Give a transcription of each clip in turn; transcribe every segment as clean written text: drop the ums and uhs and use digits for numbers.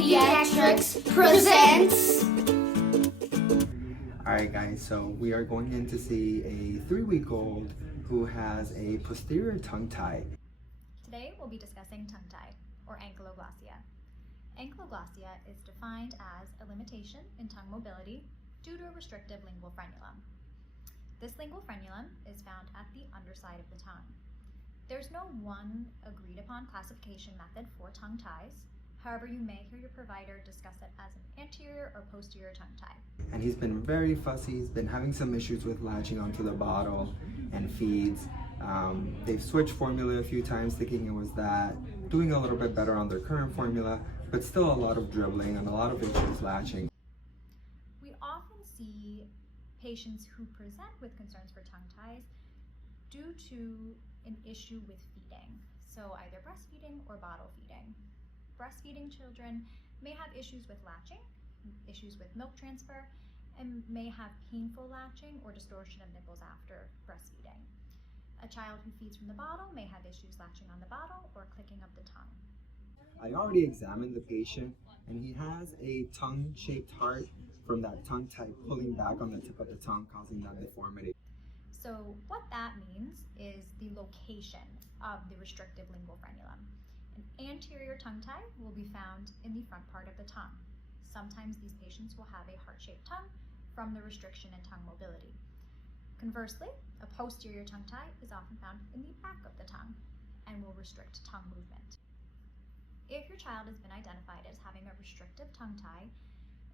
Pediatrics presents. Alright guys, so we are going in to see a 3-week-old who has a posterior tongue tie. Today we'll be discussing tongue tie, or ankylosglossia. Ankylosglossia is defined as a limitation in tongue mobility due to a restrictive lingual frenulum. This lingual frenulum is found at the underside of the tongue. There's no one agreed upon classification method for tongue ties. However, you may hear your provider discuss it as an anterior or posterior tongue tie. And he's been very fussy. He's been having some issues with latching onto the bottle and feeds. They've switched formula a few times thinking it was that, doing a little bit better on their current formula, but still a lot of dribbling and a lot of issues latching. We often see patients who present with concerns for tongue ties due to an issue with feeding, so either breastfeeding or bottle feeding. Breastfeeding children may have issues with latching, issues with milk transfer, and may have painful latching or distortion of nipples after breastfeeding. A child who feeds from the bottle may have issues latching on the bottle or clicking of the tongue. I already examined the patient and he has a tongue-shaped heart from that tongue tie pulling back on the tip of the tongue, causing that deformity. So what that means is the location of the restrictive lingual frenulum. An anterior tongue tie will be found in the front part of the tongue. Sometimes these patients will have a heart-shaped tongue from the restriction in tongue mobility. Conversely, a posterior tongue tie is often found in the back of the tongue and will restrict tongue movement. If your child has been identified as having a restrictive tongue tie,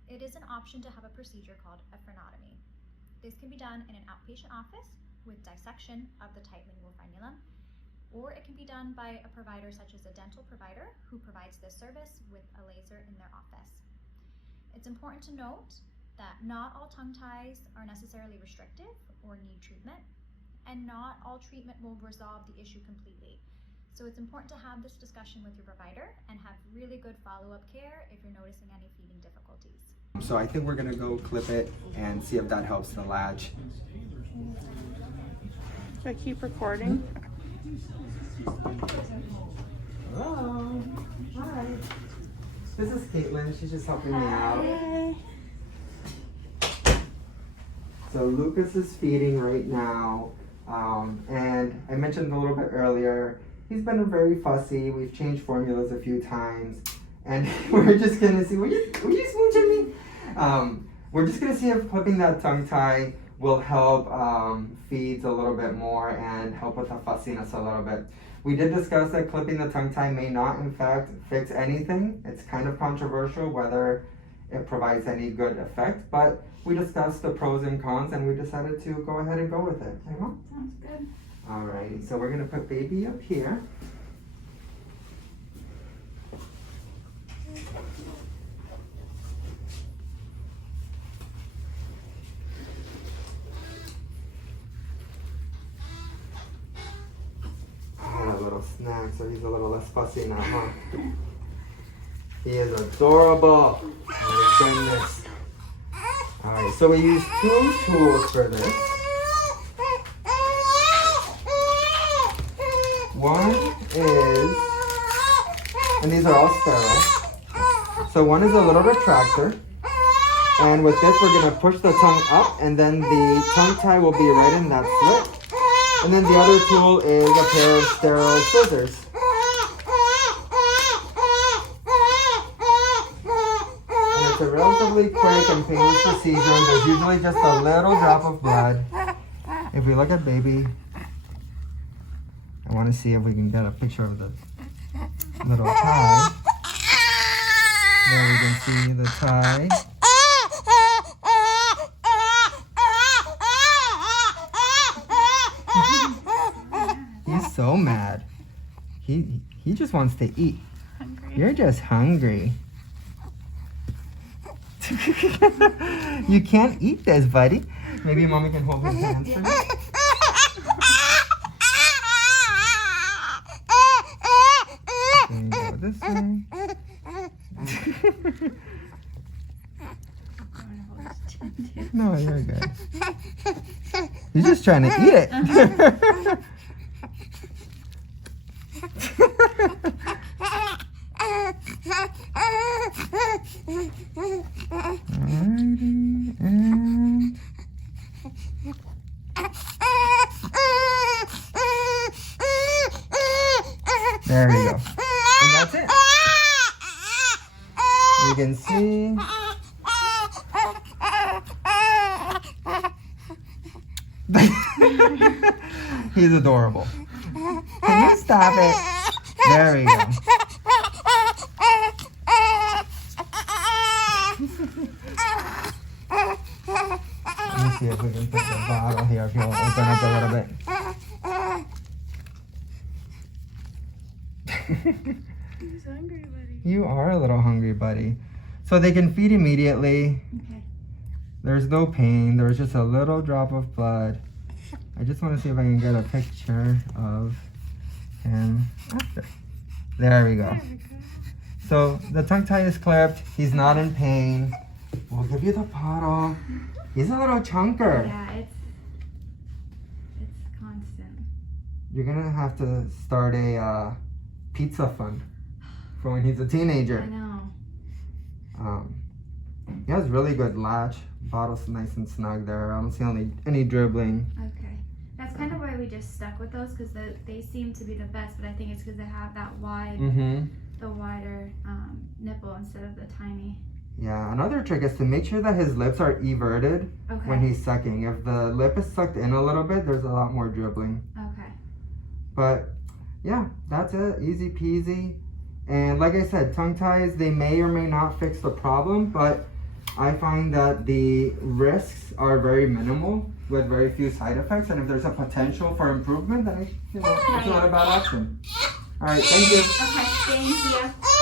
it is an option to have a procedure called a frenotomy. This can be done in an outpatient office with dissection of the tight lingual frenulum, or it can be done by a provider such as a dental provider who provides this service with a laser in their office. It's important to note that not all tongue ties are necessarily restrictive or need treatment, and not all treatment will resolve the issue completely. So it's important to have this discussion with your provider and have really good follow-up care if you're noticing any feeding difficulties. So I think we're gonna go clip it and see if that helps the latch. Should I keep recording? Hello. Hi. This is Caitlin. She's just helping me out. So Lucas is feeding right now. And I mentioned a little bit earlier, he's been very fussy. We've changed formulas a few times. And we're just gonna see, were you smooching me? We're just gonna see if clipping that tongue tie will help feeds a little bit more and help with the fussiness a little bit. We did discuss that clipping the tongue tie may not in fact fix anything. It's kind of controversial whether it provides any good effect, but we discussed the pros and cons and we decided to go ahead and go with it. Okay, Mom? Sounds good. Alright, so we're gonna put baby up here. A little snack, so he's a little less fussy now, huh? He is adorable. Oh my goodness. Alright, so we use 2 tools for this. One is, and these are all sterile. So one is a little retractor. And with this, we're going to push the tongue up, and then the tongue tie will be right in that slit. And then the other tool is a pair of sterile scissors. And it's a relatively quick and painless procedure, and there's usually just a little drop of blood. If we look at baby, I want to see if we can get a picture of the little tie. There we can see the tie. He's so mad. He just wants to eat. Hungry. You're just hungry. You can't eat this, buddy. Maybe mommy can hold his hands for you. There you go, this way. No, you're good. He's just trying to eat it. There we go. And that's it. You can see. He's adorable. Can you stop it? There we go. Let me see if we can put the bottle here if you'll open up a little bit. He's hungry, buddy. You are a little hungry, buddy. So they can feed immediately. Okay. There's no pain. There's just a little drop of blood. I just want to see if I can get a picture of him after. There we go. There we go. So the tongue tie is clipped. He's not in pain. We'll give you the bottle. He's a little chunker. Yeah, it's constant. You're gonna have to start a pizza fund for when he's a teenager. I know. He has really good latch. Bottle's nice and snug there. I don't see any dribbling. Okay. That's kind of why we just stuck with those because they seem to be the best, but I think it's because they have that wide, the wider nipple instead of the tiny. Yeah, another trick is to make sure that his lips are everted when he's sucking. If the lip is sucked in a little bit, there's a lot more dribbling. Okay. But yeah, that's it. Easy peasy. And like I said, tongue ties, they may or may not fix the problem, but I find that the risks are very minimal with very few side effects. And if there's a potential for improvement, then it's not a bad option. All right, thank you. Okay, thank you.